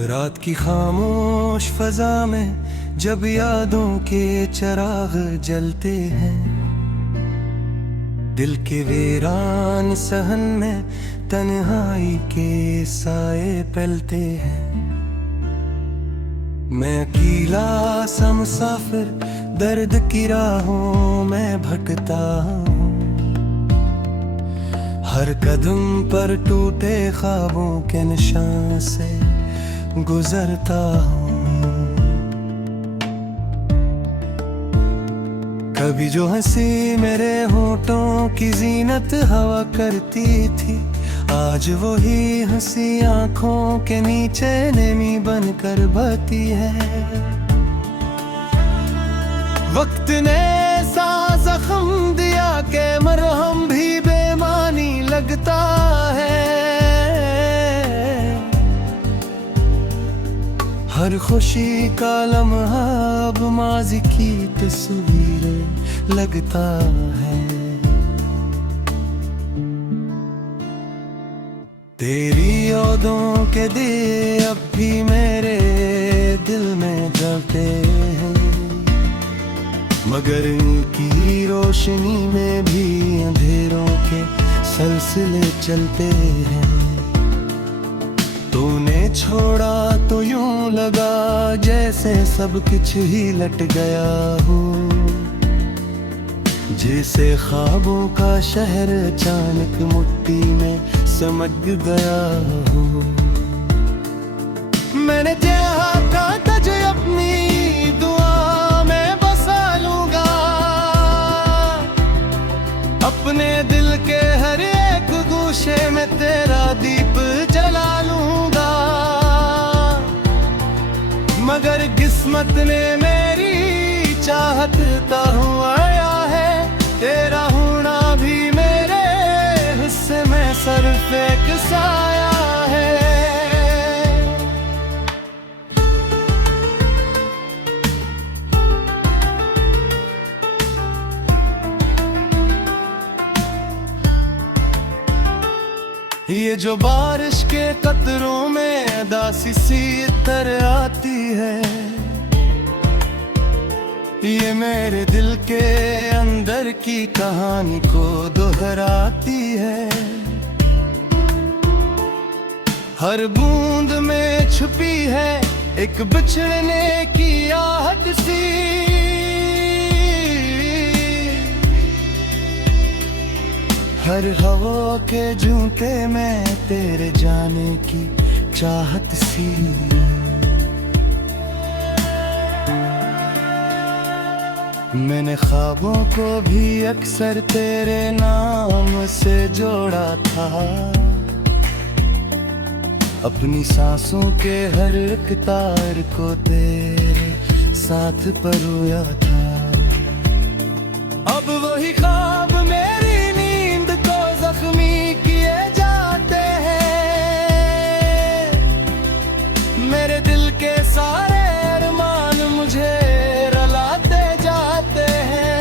रात की खामोश फजा में जब यादों के चिराग जलते हैं, दिल के वीरान सहन में तन्हाई के साए फैलते हैं। मैं अकेला सा मुसाफिर दर्द की राहों में भटकता हूँ, हर कदम पर टूटे ख्वाबों के निशान से गुजरता हूँ। कभी जो हंसी मेरे होठों की जीनत हवा करती थी, आज वही हंसी आंखों के नीचे नमी बनकर बहती है। वक्त ने सा जख्म दिया के मरहम भी बेमानी लगता है। हर खुशी का लम्हा अब माज़ी की तस्वीर लगता है। तेरी यादों के दिए अब भी मेरे दिल में जलते हैं, मगर इनकी रोशनी में भी अंधेरों के सिलसिले चलते हैं। तूने छोड़ा तो यूं लगा जैसे सब कुछ ही लट गया हो, जैसे ख्वाबों का शहर अचानक मिट्टी में समझ गया हो। मैंने चाहा तुझे अपनी दुआ में बसा लूंगा, अपने दिल के हर एक गोशे में तेरा दीप जला लूंगा। मगर किस्मत ने मेरी चाहत आया है, तेरा होना भी मेरे हिस्से में सिर्फ एक साया है। ये जो बारिश के कतरों में उदासी सी तरह आती है, ये मेरे दिल के अंदर की कहानी को दोहराती है। हर बूंद में छुपी है एक बिछड़ने की आहट सी, हर हवा के झोंके में तेरे जाने की चाहत सी। मैंने ख्वाबों को भी अक्सर तेरे नाम से जोड़ा था, अपनी सांसों के हर एक तार को तेरे साथ परोया था। अब वही ख्वाब मेरी नींद को जख्मी किए जाते हैं, मेरे दिल के सारे अरमान मुझे रुलाते जाते हैं।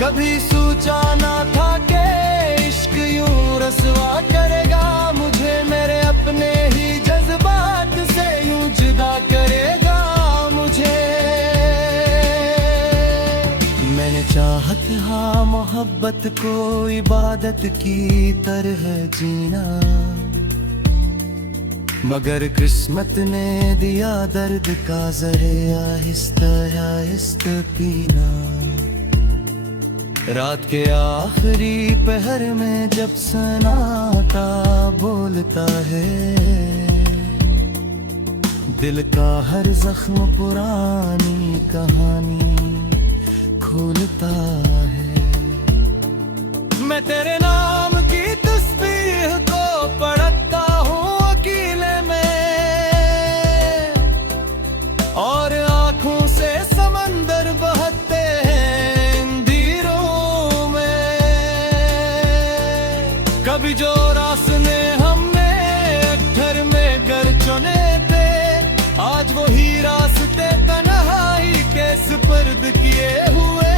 कभी सोचा ना था कि इश्क यूं रसवा करेगा मुझे, मेरे अपने ही जज्बात से यूं जुदा करेगा मुझे। मैंने चाहत हाँ मोहब्बत को इबादत की तरह जीना, मगर किस्मत ने दिया दर्द का ज़रे आहिस्ता आहिस्ता पीना। रात के आखिरी पहर में जब सन्नाटा बोलता है, दिल का हर जख्म पुरानी कहानी खोलता है। मैं तेरे नाम की तस्बीह को पढ़ता हूँ अकेले में, और आँखों से समंदर बहते हैं इन धीरों में। कभी जो रास्ते हमने घर में घर चुने थे, आज वही रास्ते तन्हाई के सुपर्द किए हुए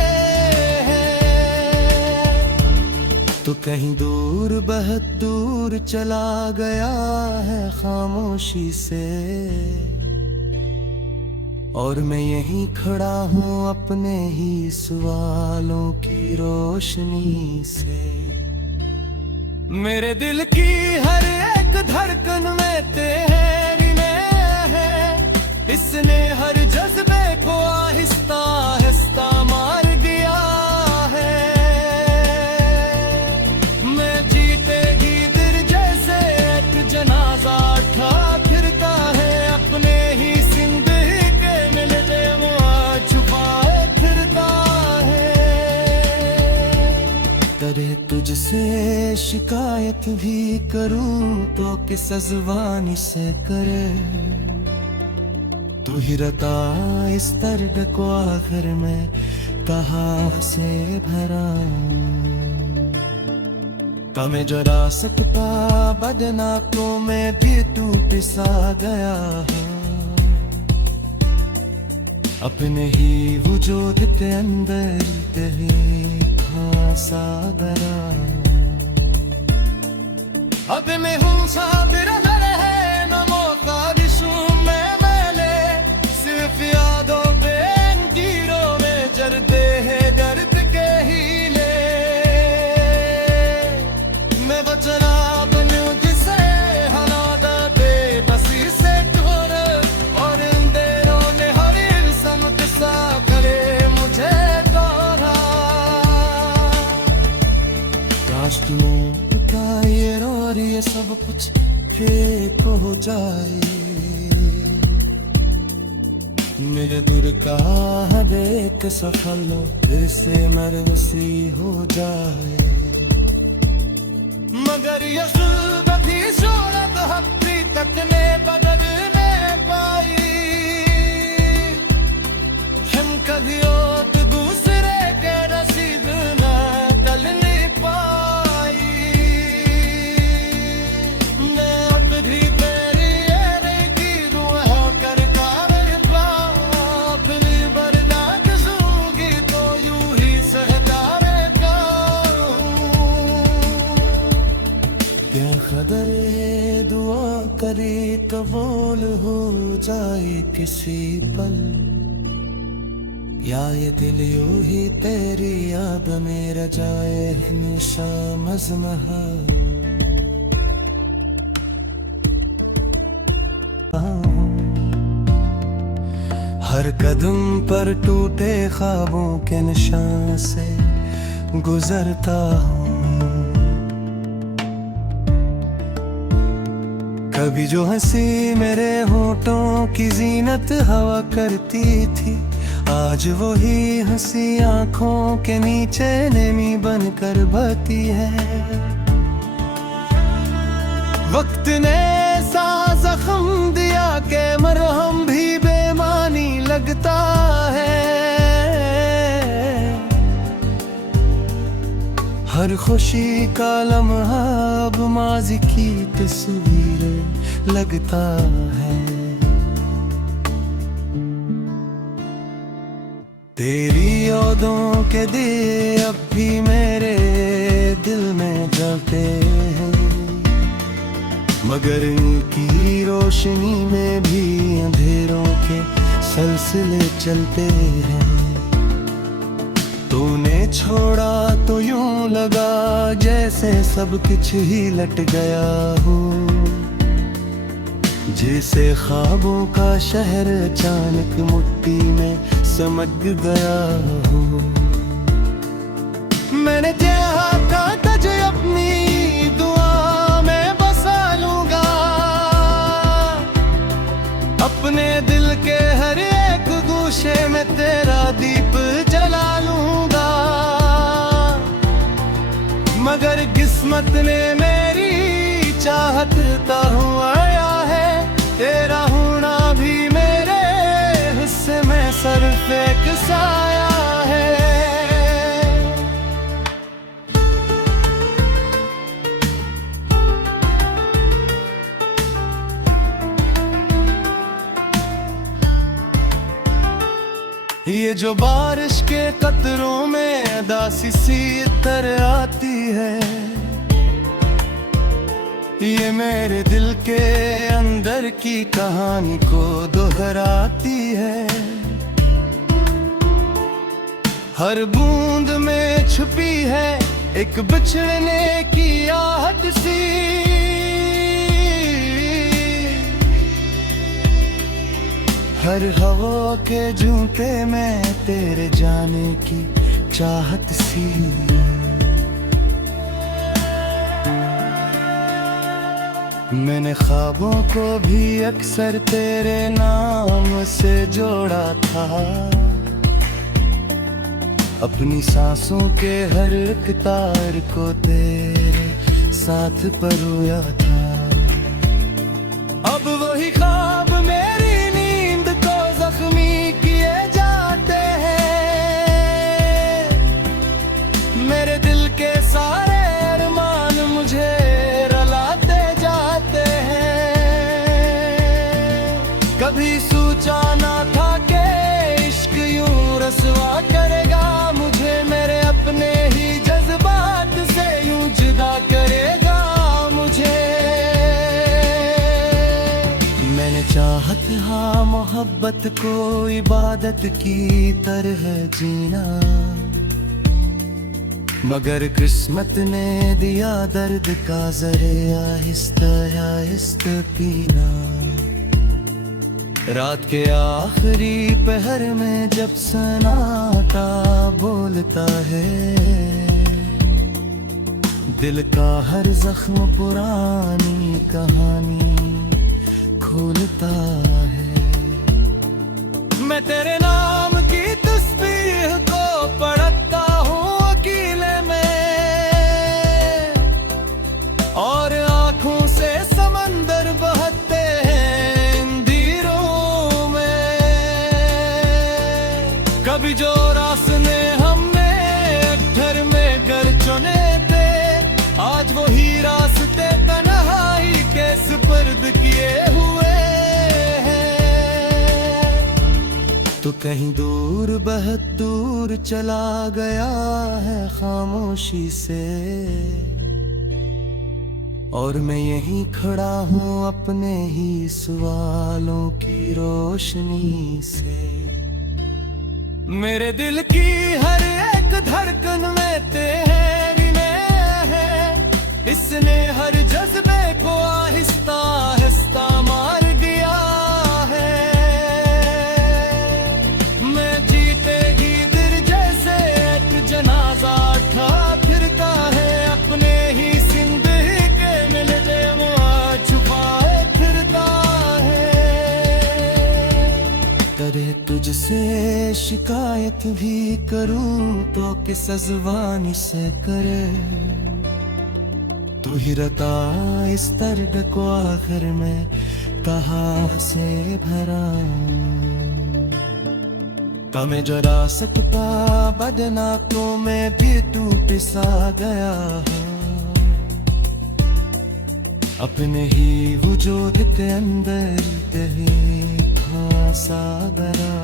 हैं। तो कहीं दूर बहुत दूर चला गया है खामोशी से, और मैं यहीं खड़ा हूँ अपने ही सवालों की रोशनी से। मेरे दिल की हर एक धड़कन में तेरी नैन है, इसने हर जज्बे को आहिस्ता आहिस्ता मार दिया है। मैं जीते ही दिल जैसे एक जनाजा उठा फिरता है, अपने ही जिंदगी के मिलते मुआ छुपाए फिरता है। करे तुझसे शिकायत भी करूं तो किस ज़ुबानी से करे, तू ही रता इस दर्द को आखिर में कहाँ से भरा। कमे जरा सकता बदना को मैं भी टूट सा गया हूँ, अपने ही वजूद के अंदर तेरी खासा गया। अब मैं हूँ साबिर न रहे न मौका दिसूं मैं मैंने, सिर्फ यादों पे अंजीरों में जर्दे है दर्द के हीले। मैं बचना बनूं जिसे हनादा बेबसी से दूर, और अंधेरों ने हर समत सा करे मुझे तोड़ा। काश तू ये और ये सब कुछ फेक हो जाए, मेरे दूर का देख सफल फिर से मरूसी हो जाए। मगर ये सुबह शोरत हफ्ती तक ने बदलने पाई, हम कभी एक दूसरे के रसीद न टलने पाई। क्या खबर है दुआ करे कबूल हो जाए किसी पल, या ये दिल यूं ही तेरी याद में रह जाए हमेशा मज़महल। हर कदम पर टूटे ख्वाबों के निशान से गुजरता हूँ, कभी जो हंसी मेरे होठों की जीनत हवा करती थी, आज वही हंसी आंखों के नीचे नेमी बनकर बहती है। वक्त ने ऐसा जख्म दिया कि मरहम भी बेमानी लगता है। हर खुशी का लम्हा अब माज़ी की तस्वीर लगता है। तेरी यादों के दिए अब भी मेरे दिल में जलते हैं, मगर इनकी रोशनी में भी अंधेरों के सिलसिले चलते हैं। तूने छोड़ा तो यूं लगा जैसे सब कुछ ही लट गया हो, जैसे ख्वाबों का शहर अचानक मिट्टी में समझ गया हो। मैंने चाहा तुझे अपनी दुआ में बसा लूंगा, अपने दिल के हर एक गोशे में तेरा दीप जला लूंगा। मगर किस्मत ने मेरी चाहत ता आया है, तेरा होना भी मेरे हिस्से में सिर्फ एक साया है। ये जो बारिश के कतरों में उदासी सी तरह आती है, ये मेरे दिल के अंदर की कहानी को दोहराती है। हर बूंद में छुपी है एक बिछड़ने की आहट सी, हर हवा के झूठे में तेरे जाने की चाहत सी। मैंने ख्वाबों को भी अक्सर तेरे नाम से जोड़ा था, अपनी सांसों के हर एक तार को तेरे साथ परोया था। अब वही ख्वाब मेरी नींद को जख्मी किए जाते हैं, मेरे दिल के सारे अरमान मुझे रुलाते जाते हैं। कभी सोचा ना था कि इश्क यूं रसवा करेगा मुझे, मेरे अपने ही जज्बात से यूं जुदा करेगा मुझे। मैंने चाहत हाँ मोहब्बत को इबादत की तरह जीना, मगर किस्मत ने दिया दर्द का ज़रे आहिस्ता आहिस्ता पीना। रात के आखिरी पहर में जब सन्नाटा बोलता है, दिल का हर जख्म पुरानी कहानी खोलता है। मैं तेरे नाम की तस्बीह को पढ़ता हूँ अकेले में, और आँखों से समंदर बहते हैं अंधेरों में। कभी जो रास्ते हमने घर में घर चुने थे, आज वही रास्ते तन्हाई के सुपर्द किए हुए हैं। तो कहीं दूर बहुत दूर चला गया है खामोशी से, और मैं यहीं खड़ा हूँ अपने ही सवालों की रोशनी से। मेरे दिल की हर एक धड़कन में तेरी मैं है, इसने हर जज्बे को आहिस्ता आहिस्ता मार दिया है। मैं जीते ही दिल जैसे एक जनाजा उठा फिरता है, अपने ही जिंदगी के मिलने मुआ छुपाए फिरता है। करे तुझसे शिकायत भी करूं तो किस ज़बानी से करे, तू ही रता इस दर्द को आखिर में कहाँ से भरा। कमे जरा सकता बदना तो मैं भी टूट सा गया, अपने ही वजूद के अंदर देखा सा डरा।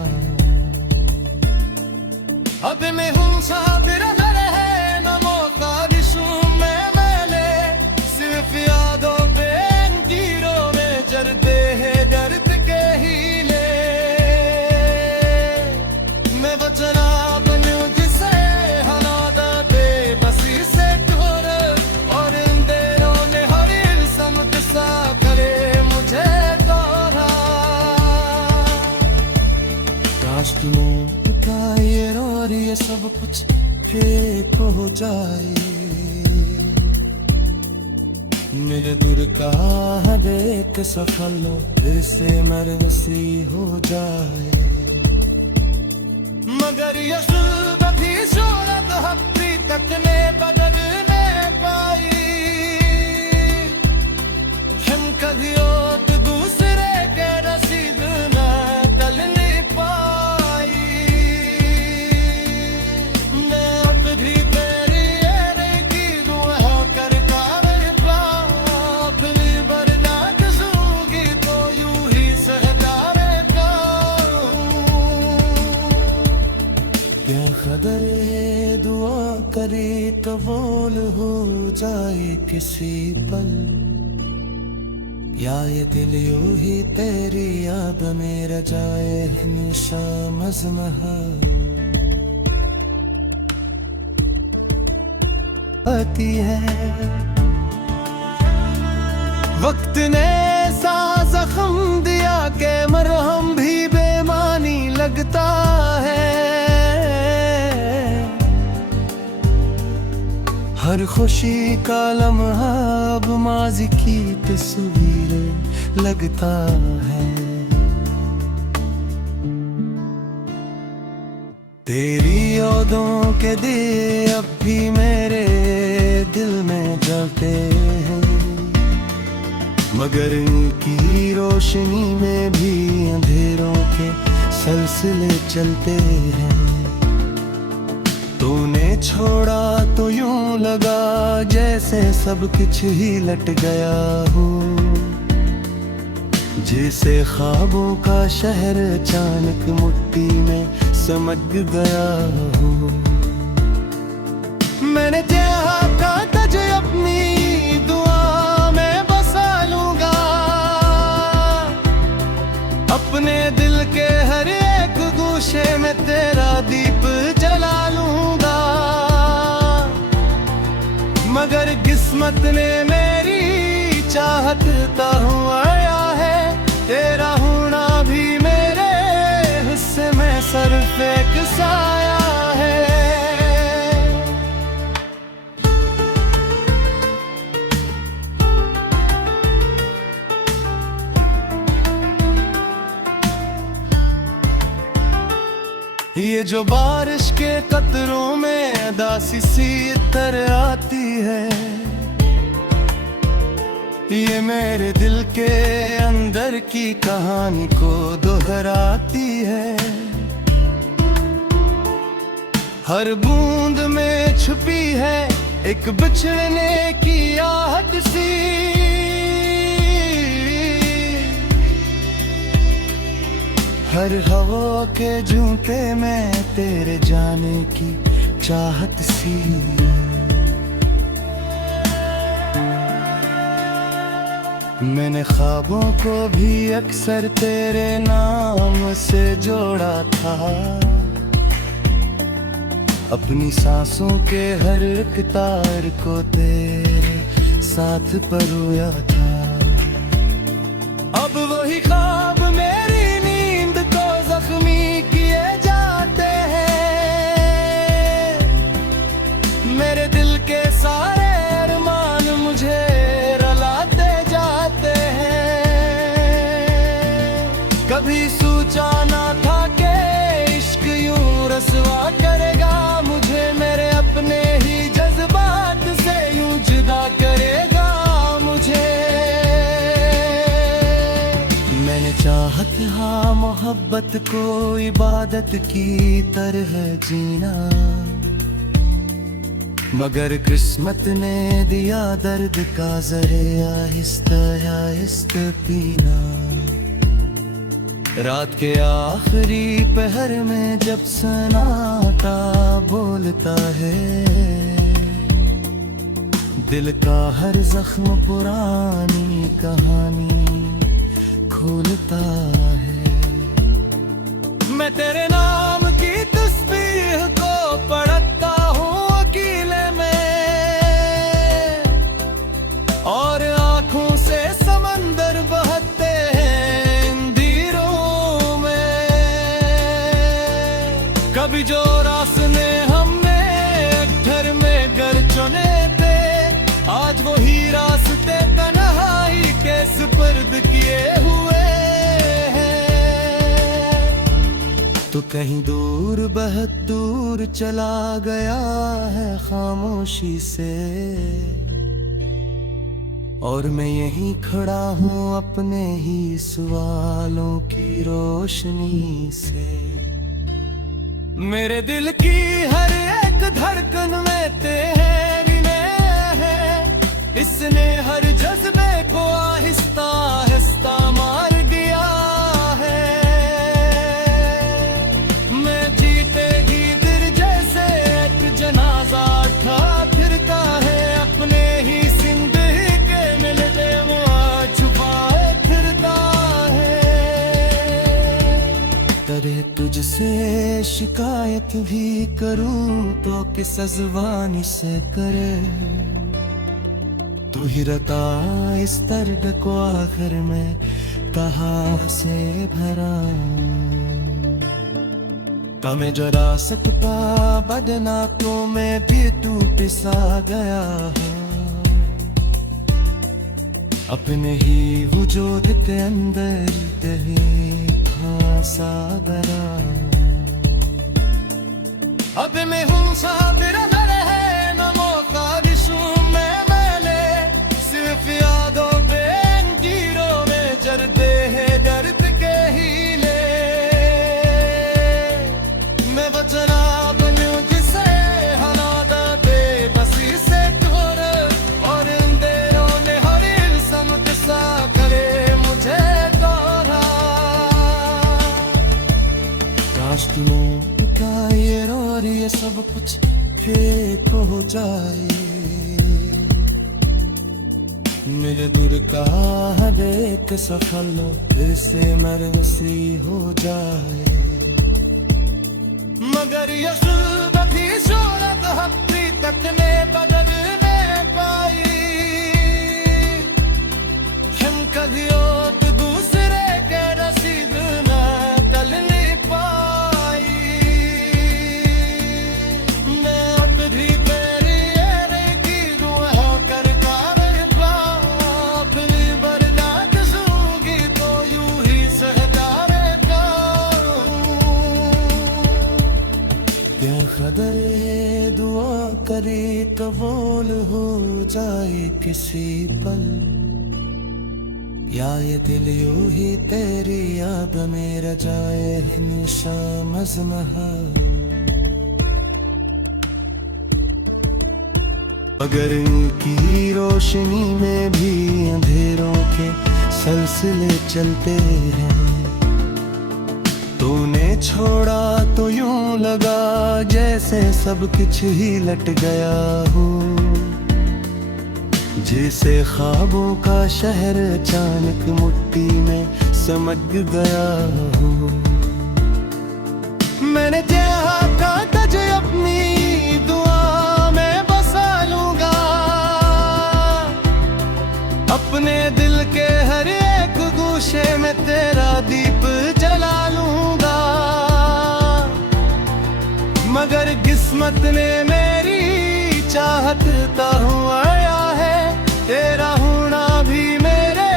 अब मैं हूँ साबिर है न मौका दिशूं मैं मैंने, सिर्फ यादों पे अंजीरों में जरते हैं दर्द के हीले। मैं बचना बनूं जिसे हालात बेबसी से दूर, और इन देरों ने हर समत सा करे मुझे तोड़ा। काश तुम्हें ये और ये सब कुछ ठीक हो जाए, मेरे दूर का देख सफल फिर से मरवसी हो जाए। मगर ये सुल्बती सूरत हफ्ती तक ने बदलने पाई, हम कभी एक दूसरे के रसीद में टल नहीं पाई। मैं भी तेरी ये की दुआ करता रहता, अपनी बर्दाश्त सूंगी तो यूं ही सहता रहता। क्या खबर है दुआ करे कबूल हो जाए किसी पल, या ये दिल यूं ही तेरी याद में रह जाए हमेशा मज़महा आती है। वक्त ने सा जख्म दिया के मरहम भी बेमानी लगता है। हर खुशी का लम्हा अब माज़ी की तस्वीर लगता है। तेरी यादों के दिए अब भी मेरे दिल में जलते हैं, मगर इनकी रोशनी में भी अंधेरों के सिलसिले चलते हैं। तूने छोड़ा तो यूं लगा जैसे सब कुछ ही लट गया हो, जैसे ख्वाबों का शहर अचानक मिट्टी में समझ गया हो। मैंने चाहा तुझे अपनी दुआ में बसा लूंगा, अपने दिल के हर एक गोशे में तेरा दीप जला लूंगा। मगर किस्मत ने मेरी चाहत आया है, तेरा होना भी मेरे हिस्से में सिर्फ एक साया है। ये जो बारिश के कतरों में अदासी सी तरह आती है, ये मेरे दिल के अंदर की कहानी को दोहराती है। हर बूंद में छुपी है एक बिछड़ने की आहट सी, हर हवा के झूठे में तेरे जाने की चाहत सी। मैंने ख्वाबों को भी अक्सर तेरे नाम से जोड़ा था, अपनी सांसों के हर एक तार को तेरे साथ परोया था। अब वही ख्वाब मेरी नींद को जख्मी किए जाते हैं, मेरे दिल के सारे अरमान मुझे रुलाते जाते हैं। कभी सोचा ना था कि इश्क यूं रसवा करेगा मुझे, मेरे अपने ही जज्बात से यूं जुदा करेगा मुझे। मैंने चाहत हाँ मोहब्बत को इबादत की तरह जीना, मगर किस्मत ने दिया दर्द का ज़रे आहिस्ता आहिस्ता पीना। रात के आखिरी पहर में जब सन्नाटा बोलता है, दिल का हर जख्म पुरानी कहानी खोलता है। मैं तेरे नाम की तस्बीह को पढ़ता हूँ अकेले में, और आँखों से समंदर बहते हैं अंधेरों में। कभी जो रास्ते हमने घर में घर चुने थे, आज वही रास्ते तन्हाई के सुपुर्द किए हुए हैं। तो कहीं दूर बहुत दूर चला गया है खामोशी से, और मैं यहीं खड़ा हूँ अपने ही सवालों की रोशनी से। मेरे दिल की हर एक धड़कन में तेरी है, इसने हर जज्बे को आहिस्ता आहिस्ता मार दिया है। मैं जीते जी दिल तुझसे शिकायत भी करूं तो किस ज़ुबानी से करे। तू ही रता इस दर्द को आखिर में कहाँ से भरा। मैं जरा सकता बदना तो मैं भी टूट सा गया। अपने ही वजूद के अंदर तेरे सा गया। अब मैं हूँ साबिर है न मौका दिसूं मैंने सिर्फ यादों पे गिरों में जर्दे है दर्द के हीले। मैं बचना बनूं जिसे हनादा बेबसी से दूर और अंधेरों ने हर समत सा करे मुझे दोहरा। काश तुम्हें का ये और ये सब कुछ फेक हो जाए। मेरे दूर का हर एक सफल फिर से मरवसी हो जाए। मगर ये भी शोहरत हफ्ती तक ने बदलने पाई। हम कभी एक दूसरे के रसीद न तलने पाई। मैं अब भी तेरी की रूह कर अपनी बर्दाश्त सूंगी तो यूं ही सहता रहता। क्या खबर है दुआ करे कबूल हो जाए किसी पल। या ये दिल यूं ही तेरी याद में रह जाए हमेशा मज़महल। अगर इनकी रोशनी में भी अंधेरों के सिलसिले चलते हैं। तूने छोड़ा तो यूं लगा जैसे सब कुछ ही लट गया हो। जैसे ख्वाबों का शहर अचानक मिट्टी में समझ गया हो। मैंने चाहा था तुझे अपनी दुआ में बसा लूंगा। अपने दिल के हर एक गोशे में तेरा दीप जला लूंगा। मगर किस्मत ने मेरी चाहत ता हुआ है। तेरा होना भी मेरे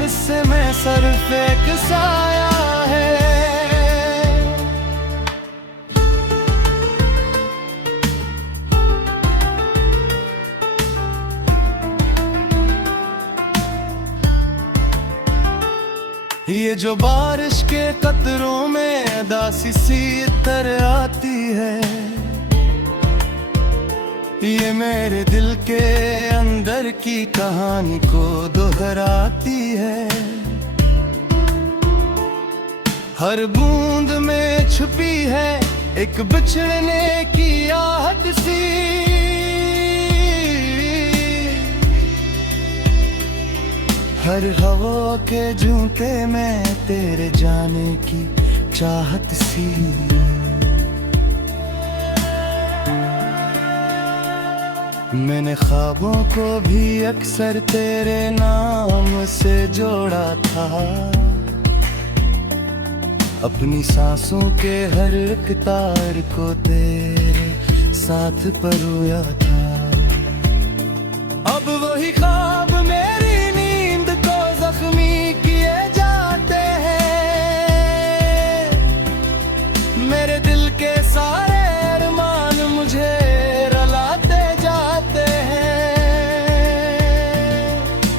हिस्से में सिर्फ एक साया है। ये जो बारिश के कतरों में उदासी सी तरह आती है। ये मेरे दिल के अंदर की कहानी को दोहराती है। हर बूंद में छुपी है एक बिछड़ने की आहट सी। हर हवा के झोंके में तेरे जाने की चाहत सी। मैंने ख्वाबों को भी अक्सर तेरे नाम से जोड़ा था। अपनी सांसों के हर एक तार को तेरे साथ परोया था। अब वही ख्वाब मेरी नींद को जख्मी किए जाते हैं। मेरे दिल के सारे अरमान मुझे रुलाते जाते हैं।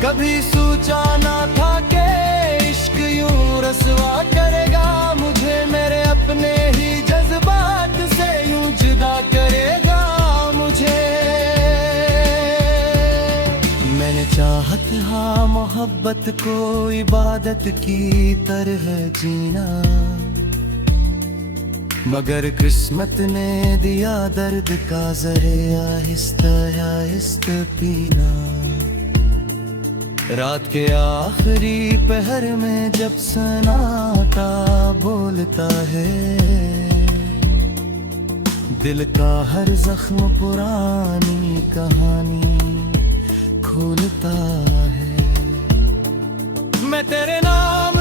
कभी सोचा ना था कि इश्क यूं रसवा करेगा मुझे। मेरे अपने ही जज्बात से यूं जुदा करेगा मुझे। मैंने चाहत हाँ मोहब्बत को इबादत की तरह जीना। मगर किस्मत ने दिया दर्द का जहर आहिस्ता आहिस्ता पीना। रात के आखिरी पहर में जब सन्नाटा बोलता है, दिल का हर जख्म पुरानी कहानी खोलता है। मैं तेरे नाम